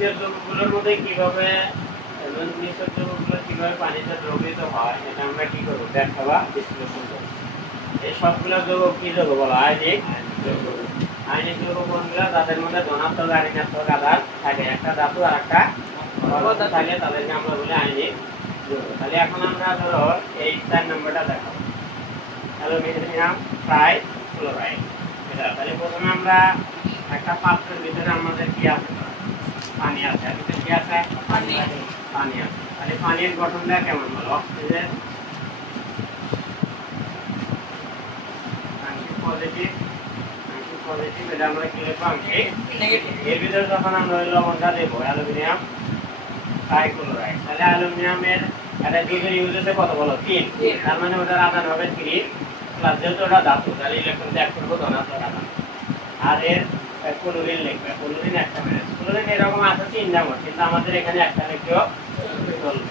নিচের যৌগগুলোর মধ্যে কিভাবে নিচের যৌগগুলো কিভাবে পানিতে দ্রবীভূত হয় এটা আমরা কি করব ব্যাখ্যা বা বিশ্লেষণ করব। এই সবগুলো যৌগ কি যৌগ বলা হয়? যৌগ। আয়নিক যৌগ কোনগুলো? যাদের মধ্যে ধনাত্মক আর ঋণাত্মক আধান থাকে, একটা ধাতু আর একটা পদার্থ থাকে, তাদেরকে আমরা বলি আয়নিক যৌগ। তাহলে এখন আমরা ধরো এই 4 নম্বরটা দেখো, অ্যালুমিনিয়াম ট্রাইক্লোরাইড। এটা তাহলে প্রথমে আমরা একটা পাত্রের ভিতরে আমাদের কি আছে? পানি আছে। আর ভিতরে কি আছে? পানি আছে। তাহলে পানির গঠনটা কেমন হলো? অক্সিজেন আংশিক পজিটিভ, এটা আমরা কি লিখবো? আংশিক নেগেটিভ। এর ভিতরে যখন আমরা ওই লবণটা দেবো অ্যালুমিনিয়াম ট্রাইক্লোরাইড, তাহলে অ্যালুমিনিয়ামের এটা দুধের ইউজ হচ্ছে কত বলো? 3। তার মানে ওটার আধান হবে 3 প্লাস, যেহেতু ওটা ধাতু তাহলে ইলেকট্রন ত্যাগ করবো ধনাত্মক আধান। আর এর ক্লোরিন লিখবে, ক্লোরিন একটা মাইনাস। ক্লোরিন এরকম আছে 3টা মোট, কিন্তু আমাদের এখানে একটা লিখেও চলবে।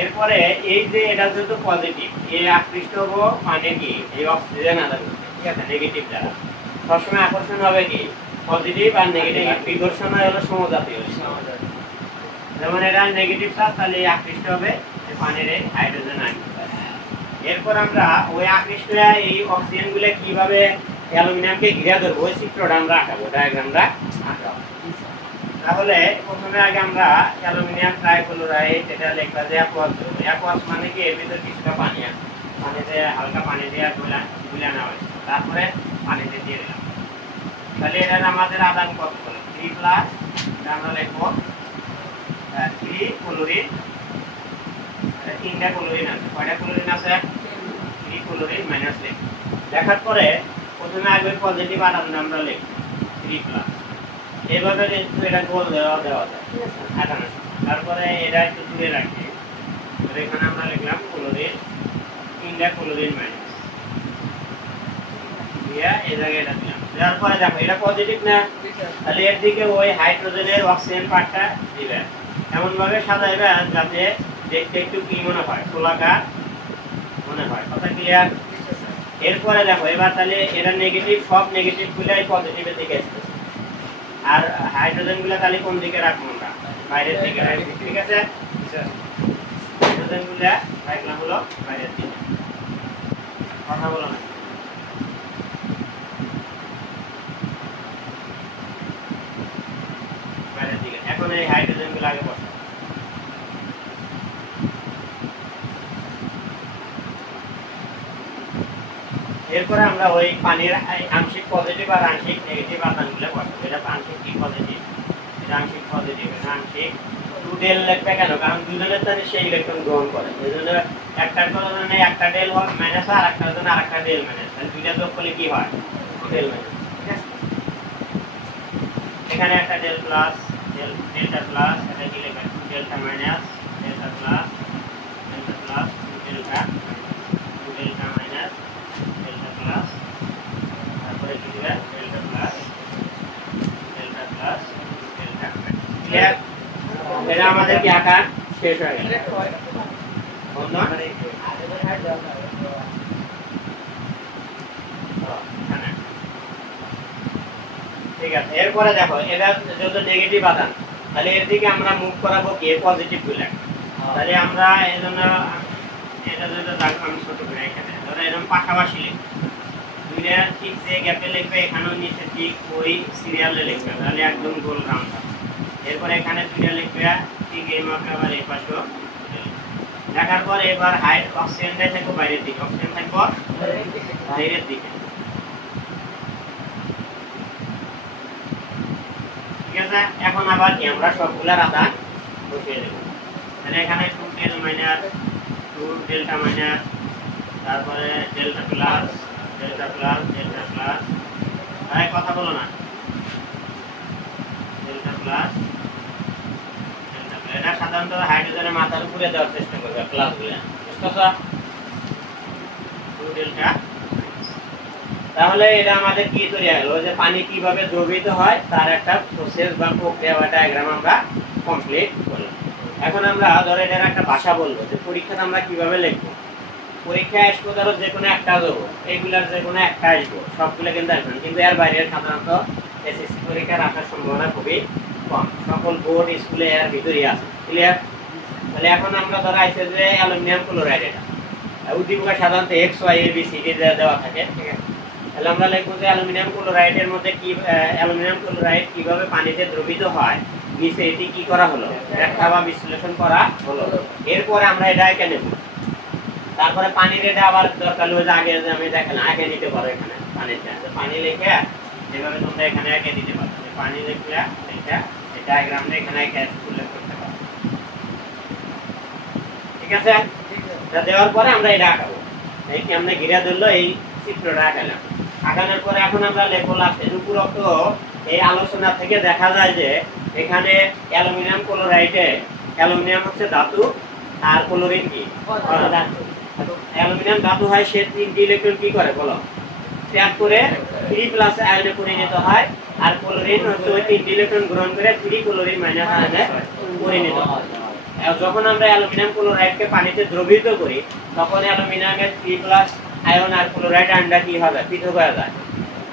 এরপরে এই যে এটা যেহেতু পজিটিভ, এই আকৃষ্ট হবো মানে কি এই অক্সিজেন আধান, ঠিক আছে? নেগেটিভ দ্বারা সবসময় আকর্ষণ হবে কি পজিটিভ, আর নেগেটিভ বিকর্ষণ হলো সমজাতীয়। যেমন এটা নেগেটিভ চার্জ, তাহলে এই আকৃষ্ট হবে পানির এই হাইড্রোজেন আয়ন। এরপর আমরা ওই আকৃষ্ট এই অক্সিজেন গুলো কিভাবে অ্যালুমিনিয়ামকে ঘিরে ধরবো ওই চিত্রটা আমরা আঁকাবো, ডায়াগ্রামটা আঁকাবো। তাহলে প্রথমে আগে আমরা অ্যালুমিনিয়াম ট্রাইক্লোরাইড এটা লিখবা যে অ্যাকোয়াস মানে কি এর ভিতরে কিছুটা পানি আছে, পানিতে হালকা পানি দিয়ে গুলা নেওয়া হয়েছে, তারপরে পানিতে দিয়ে দিলাম। তাহলে এটা আমাদের আদান কত বলে? 3 প্লাস, এটা আমরা লিখবো 3 ক্লোরিন। 3টা ক্লোরিন আছে। কয়টা ক্লোরিন আছে? 3 ক্লোরিন মাইনাস লিখ। দেখার পরে প্রথমে আগে পজিটিভ আধান আমরা লিখব 3 প্লাস। এইভাবে কিন্তু এটা গোল দেওয়া যায়, ঠিক আছে? আধানের সাথে। তারপরে এটা একটু দূরে রাখি, এখানে আমরা লিখলাম ক্লোরিন, 3টা ক্লোরিন মাইনাস দিয়া এই জায়গায় এটা দিলাম। দেওয়ার পরে দেখো এটা পজিটিভ না, তাহলে এর দিকে ওই হাইড্রোজেনের অক্সিজেন পার্টটা দিবে, এমন ভাবে সাজাইবে যাতে দেখতে একটু কি মনে হয়, গোলাকার মনে হয়। কথা ক্লিয়ার? এরপরে দেখো এবার তাহলে এটা নেগেটিভ, সব নেগেটিভ গুলাই পজিটিভের দিকে আসছে, আর হাইড্রোজেন গুলো তাহলে কোন দিকে রাখবো? আমরা বাইরের দিকে রাখবো, ঠিক আছে? হাইড্রোজেন গুলো রাখলাম হলো বাইরের দিকে। কথা বলো না। বাইরের দিকে। এখন এই হাইড্রোজেন গুলো আগে বসাবো। এরপরে আমরা ওই পানির আংশিক পজিটিভ আর আংশিক নেগেটিভ আধানগুলো বসাবো। এটা আংশিক কি পজিটিভ, এটা আংশিক পজিটিভ, এটা আংশিক। 2 ডেল লিখবে কেন? কারণ দুজনের জন্য সেই ইলেকট্রন গ্রহণ করে, এজন্য একটার জন্য একটা ডেল হয় মাইনাস, আর একটার জন্য আরেকটা ডেল মাইনাস, তাহলে দুইটা যোগ করলে কি হয়? ডেল মাইনাস, ঠিক আছে? এখানে একটা ডেল প্লাস, ডেল্টা প্লাস, এটা কি লিখবে? Delta minus, delta plus, delta plus, delta, delta minus, delta plus, তারপরে কি দিবে? Delta plus, delta plus, delta. Clear? এটা আমাদের কি আকার শেষ হয়ে গেল। ঠিক আছে। এরপরে দেখো এটা যত নেগেটিভ আধান, তাহলে এর দিকে আমরা মুভ করাবো কি পজিটিভ গুলা। তাহলে আমরা এজন্য এটা যদি আমি ছোট করে এখানে ধরো এরকম পাশাপাশি লিখবো, দুইটা ঠিক যে গ্যাপে লিখবে, এখানেও নিচে ঠিক ওই সিরিয়ালে লিখবে, তাহলে একদম গোল রাউন্ড হবে। এরপর এখানে দুইটা লিখবে ঠিক এই মাপে, আবার এই পাশেও লেখার পর এবার হাইট অক্সিজেনটা থাকবো বাইরের দিকে, অক্সিজেন থাকবো বাইরের দিকে, ঠিক আছে? এখন আবার কি আমরা সবগুলার আধান বসিয়ে দেব। তাহলে এখানে 2 ডেল মাইনাস, 2 ডেল্টা মাইনাস, তারপরে delta plus, delta plus, delta plus, তাই কথা বলো না, ডেল্টা প্লাস, ডেল্টা প্লাস। এটা সাধারণত হাইড্রোজেনের মাথার উপরে দেওয়ার চেষ্টা করবে প্লাস গুলো, বুঝতেছো? 2 ডেল্টা। তাহলে এটা আমাদের কি তৈরি হলো যে পানি কিভাবে দ্রবীভূত হয় তার একটা প্রসেস বা প্রক্রিয়া বা ডায়াগ্রাম আমরা কমপ্লিট করলাম। এখন আমরা ধরো এটার একটা ভাষা বলবো যে পরীক্ষাতে আমরা কিভাবে লিখবো। পরীক্ষায় আসবো ধরো যে কোনো একটা দেবো, এইগুলার যে কোনো একটা আসবো, সবগুলো কিন্তু আসবেন, কিন্তু এর বাইরে সাধারণত এসএসসি পরীক্ষার আসার সম্ভাবনা খুবই কম, সকল বোর্ড স্কুলে এর ভিতরে আছে। ক্লিয়ার? তাহলে এখন আমরা ধরা আছে যে অ্যালুমিনিয়াম ক্লোরাইড, এটা উদ্দীপকে সাধারণত x Y A B C D দেওয়া থাকে, ঠিক আছে? তাহলে আমরা লিখব যে অ্যালুমিনিয়াম ক্লোরাইডের মধ্যে কি অ্যালুমিনিয়াম ক্লোরাইড কিভাবে পানিতে দ্রবীভূত হয়, নিচে এটি কি করা হলো, ব্যাখ্যা বা বিশ্লেষণ করা হলো। এরপরে আমরা এটা এঁকে নেব। তারপরে পানির এটা আবার দরকার হলে আগে আমি দেখালাম, আগে নিতে পারো এখানে পানিটা, পানি লিখে যেভাবে তোমরা এখানে আগে দিতে পারো, পানি লিখে এটা ডায়াগ্রামটা এখানে এঁকে উল্লেখ করতে পারো, ঠিক আছে? এটা দেওয়ার পরে আমরা এটা আঁকাবো, এই কি আমরা ঘিরে ধরলো এই চিত্রটা আঁকালাম। আঁকানোর পরে এখন আমরা লেখবো লাস্টে উপরোক্ত এই আলোচনা থেকে দেখা যায় যে এখানে অ্যালুমিনিয়াম ক্লোরাইডে, অ্যালুমিনিয়াম হচ্ছে ধাতু আর ক্লোরিন কি ধাতু। অ্যালুমিনিয়াম ধাতু হয়, সে 3টি ইলেকট্রন কি করে বলো, ত্যাগ করে 3+ আয়নে পরিণত হয়, আর ক্লোরিন হচ্ছে ওই 3টি ইলেকট্রন গ্রহণ করে 3 ক্লোরিন মাইনাস আয়নে পরিণত হয়। যখন আমরা অ্যালুমিনিয়াম ক্লোরাইডকে পানিতে দ্রবীভূত করি তখন অ্যালুমিনিয়ামের 3+ আয়ন আর ক্লোরাইড আয়নটা কি হবে, পৃথক হয়ে যায়।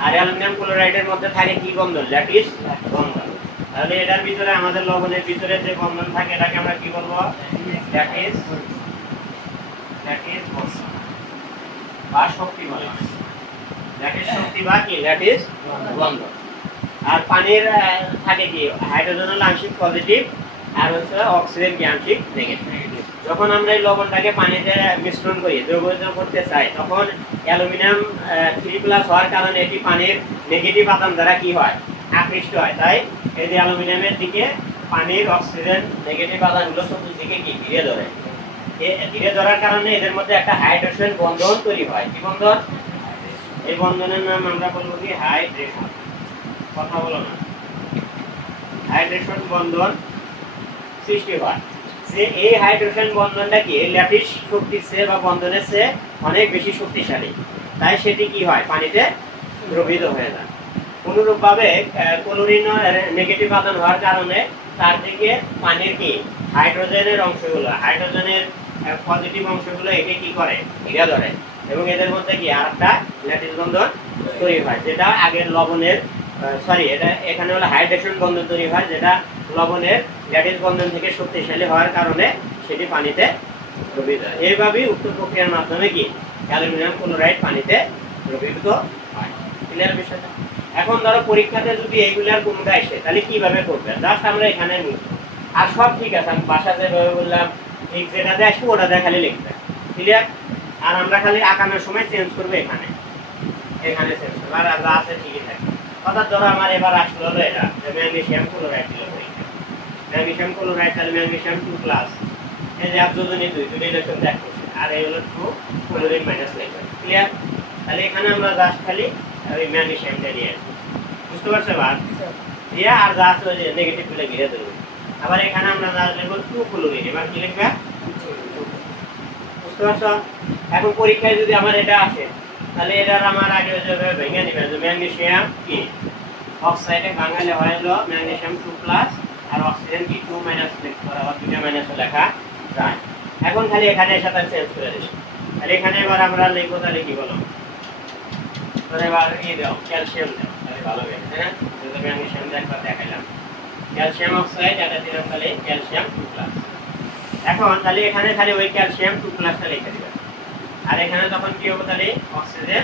আর অ্যালুমিনিয়াম ক্লোরাইডের মধ্যে থাকে কি বন্ধন, ল্যাটিস বন্ধন। তাহলে এটার ভিতরে আমাদের লবণের ভিতরে যে বন্ধন থাকে এটাকে আমরা কি বলবো, ল্যাটিস বন্ধন বা শক্তি বন্ধন। ল্যাটিস শক্তি বা কি ল্যাটিস বন্ধন। আর পানির থাকে কি হাইড্রোজেন হলো আংশিক পজিটিভ আর হচ্ছে অক্সিজেন কি আংশিক নেগেটিভ। যখন আমরা এই লবণটাকে পানিতে মিশ্রণ করি, দ্রবীভূত করতে চাই, তখন অ্যালুমিনিয়াম 3+ হওয়ার কারণে এটি পানির নেগেটিভ আধান দ্বারা কি হয়, আকৃষ্ট হয়। তাই এই যে অ্যালুমিনিয়ামের দিকে পানির অক্সিজেন নেগেটিভ আধানগুলো চতুর্দিকে কি ঘিরে ধরে, ঘিরে ধরার কারণে এদের মধ্যে একটা হাইড্রোজেন বন্ধন তৈরি হয়। কি বন্ধন? এই বন্ধনের নাম আমরা বলবো কি হাইড্রেশন। কথা বলো না, হাইড্রেশন বন্ধন সৃষ্টি হয়। যে এই হাইড্রোজেন বন্ধনটা কি ল্যাটিস শক্তির চেয়ে বা বন্ধনের চেয়ে অনেক বেশি শক্তিশালী, তাই সেটি কি হয়, পানিতে দ্রবীভূত হয়ে যায়। অনুরূপভাবে ক্লোরিন নেগেটিভ আধান হওয়ার কারণে তার দিকে পানির কি হাইড্রোজেনের অংশগুলো, হাইড্রোজেনের পজিটিভ অংশগুলো একে কি করে, ঘিরে ধরে, এবং এদের মধ্যে কি আরেকটা ল্যাটিস বন্ধন তৈরি হয়, যেটা আগের লবণের এটা এখানে হলো হাইড্রেশন বন্ধন তৈরি হয়, যেটা লবণের ল্যাটিস বন্ধন থেকে শক্তিশালী হওয়ার কারণে সেটি পানিতে দ্রবীভূত হয়। এইভাবেই উক্ত প্রক্রিয়ার মাধ্যমে কি অ্যালুমিনিয়াম ক্লোরাইড পানিতে দ্রবীভূত হয়। ক্লিয়ার বিষয়টা? এখন ধরো পরীক্ষাতে যদি এইগুলার কোনটা আসে তাহলে কিভাবে করবে, জাস্ট আমরা এখানে নিব, আর সব ঠিক আছে, আমি বাসা যেভাবে বললাম ঠিক যেটাতে আসবো ওটাতে খালি লিখবে। ক্লিয়ার? আর আমরা খালি আঁকানোর সময় চেঞ্জ করবো, এখানে চেঞ্জ করবো, আর যা আছে ঠিকই থাকে। অর্থাৎ ধরো আমার এবার আসলো হলো এটা ম্যাগনেসিয়াম ক্লোরাইড দিল, ম্যাগনেসিয়াম ক্লোরাইড, তাহলে ম্যাগনেসিয়াম 2+, এই যে আর্দ্রজনী 2 ইলেকট্রন ত্যাগ করছে, আর এই হলো 2 ক্লোরিন মাইনাস লিখবে। ক্লিয়ার? তাহলে এখানে আমরা জাস্ট খালি ওই ম্যাগনেসিয়ামটা নিয়ে আসবো, বুঝতে পারছো? আর দিয়ে আর যা আছে ওই যে নেগেটিভ গুলো ঘিরে দেবো। আবার এখানে আমরা জাস্ট লিখবো 2 ক্লোরিন, এবার কি লিখবে, বুঝতে পারছো? এখন পরীক্ষায় যদি আমার এটা আসে তাহলে এটার আমার আগে ভেঙে নিবে, যে ম্যাগনেসিয়াম কি অক্সাইডে বাঙালি হয় হলো ম্যাগনেসিয়াম 2+ আর অক্সিজেন কি 2- লিখতে পারো, আবার 2টা মাইনাস লেখা যায়। এখন খালি এখানে সাথে চেঞ্জ করে দেব। তাহলে এখানে এবার আমরা লিখবো, তাহলে কি বলো, তাহলে এবার এই দাও ক্যালসিয়াম দাও, তাহলে ভালো হবে, তাই না? যদি ম্যাগনেসিয়াম একবার দেখাইলাম, ক্যালসিয়াম অক্সাইড এটা দিলাম, তাহলে ক্যালসিয়াম 2+। এখন তাহলে এখানে খালি ওই ক্যালসিয়াম 2+টা লিখে দিবেন, আর এখানে তখন কি হবে, তাহলে অক্সিজেন,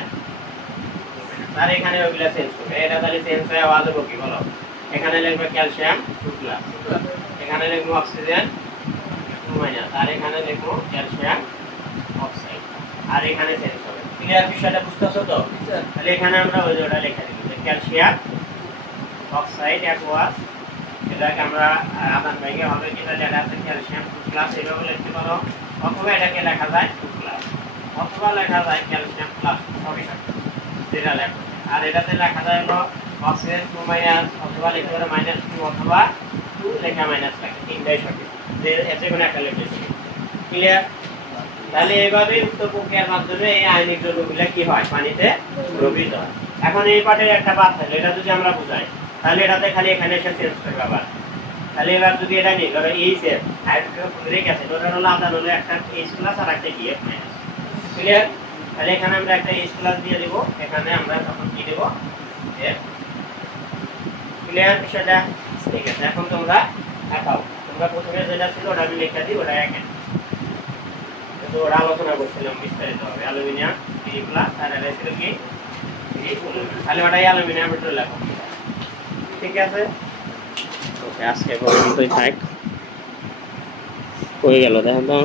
আর এখানে ওইগুলা চেঞ্জ করবে, এটা তাহলে চেঞ্জ হয়ে আওয়াজ হবে কি বলো, এখানে লিখবে ক্যালসিয়াম 2+, এখানে লিখবো অক্সিজেন 2-, আর এখানে লিখবো ক্যালসিয়াম অক্সাইড, আর এখানে চেঞ্জ হবে। ক্লিয়ার বিষয়টা বুঝতেছো তো? তাহলে এখানে আমরা ওই যেটা লিখে দিব, ক্যালসিয়াম অক্সাইড অ্যাকোয়াস, এটাকে আমরা আধান ভেঙে হবে কি, তাহলে এটা আছে ক্যালসিয়াম 2+, এভাবে লিখতে পারো, অথবা এটাকে লেখা যায় 2+, অথবা লেখা যায় ক্যালসিয়াম প্লাস, সবই সঠিক যেটা লেখো। আর এটাতে লেখা যায় হলো অক্সিজেন 2-, অথবা লিখতে পারো -2, অথবা 2 লেখা মাইনাস লেখা, তিনটাই সঠিক, যে কোনো একটা লিখলে সঠিক। ক্লিয়ার? তাহলে এইভাবে উক্ত প্রক্রিয়ার মাধ্যমে এই আয়নিক যৌগগুলো কি হয়, পানিতে দ্রবীভূত হয়। এখন এই পাটের একটা বাদ থাকলে এটা যদি আমরা বুঝাই, তাহলে এটাতে খালি এখানে এসে চেঞ্জ করবে আবার। তাহলে এবার যদি এটা নিই, ধরো এইচএফ হাইড্রোক্লোরিক অ্যাসিড, ওটার হলো আধান হলো একটা H+ আর একটা EF-। ক্লিয়ার? তাহলে এখানে আমরা একটা H+ দিয়ে দেব, এখানে আমরা তখন কি দেব, F। ক্লিয়ার বিষয়টা? ঠিক আছে, এখন তোমরা দেখাও। তোমরা প্রথমে যেটা ছিল ওটা আমি লিখে দিই, ওটা একেন। কিন্তু ওটা আলোচনা করছিলাম বিস্তারিতভাবে। অ্যালুমিনিয়াম 3+ আর এটা ছিল কি 3 খালি ওটাই অ্যালুমিনিয়াম একটু লেখো। ঠিক আছে, ওকে আজকে পর্যন্তই থাক। হয়ে গেল দেখেন তো।